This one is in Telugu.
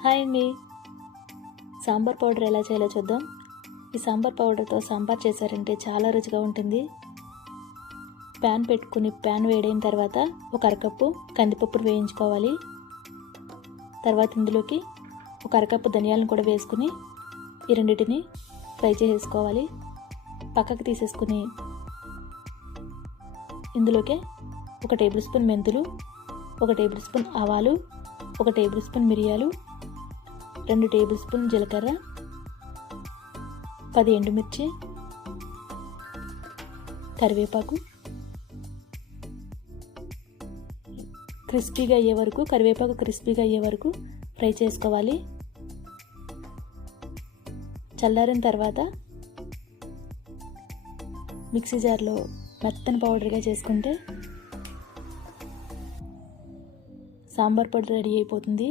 హాయ్ అండి. సాంబార్ పౌడర్ ఎలా చేయాలో చూద్దాం. ఈ సాంబార్ పౌడర్తో సాంబార్ చేశారంటే చాలా రుచిగా ఉంటుంది. ప్యాన్ పెట్టుకుని ప్యాన్ వేడైన తర్వాత ఒక అరకప్పు కందిపప్పును వేయించుకోవాలి. తర్వాత ఇందులోకి ఒక అరకప్పు ధనియాలను కూడా వేసుకుని ఈ రెండింటిని ఫ్రై చేసేసుకోవాలి. పక్కకు తీసేసుకుని ఇందులోకి ఒక టేబుల్ స్పూన్ మెంతులు, ఒక టేబుల్ స్పూన్ ఆవాలు, ఒక టేబుల్ స్పూన్ మిరియాలు, 2 టేబుల్ స్పూన్ జీలకర్ర, 10 ఎండుమిర్చి, కరివేపాకు కరివేపాకు క్రిస్పీగా అయ్యే వరకు ఫ్రై చేసుకోవాలి. చల్లారిన తర్వాత మిక్సీ జార్లో మెత్తని పౌడర్గా చేసుకుంటే సాంబార్ పౌడర్ రెడీ అయిపోతుంది.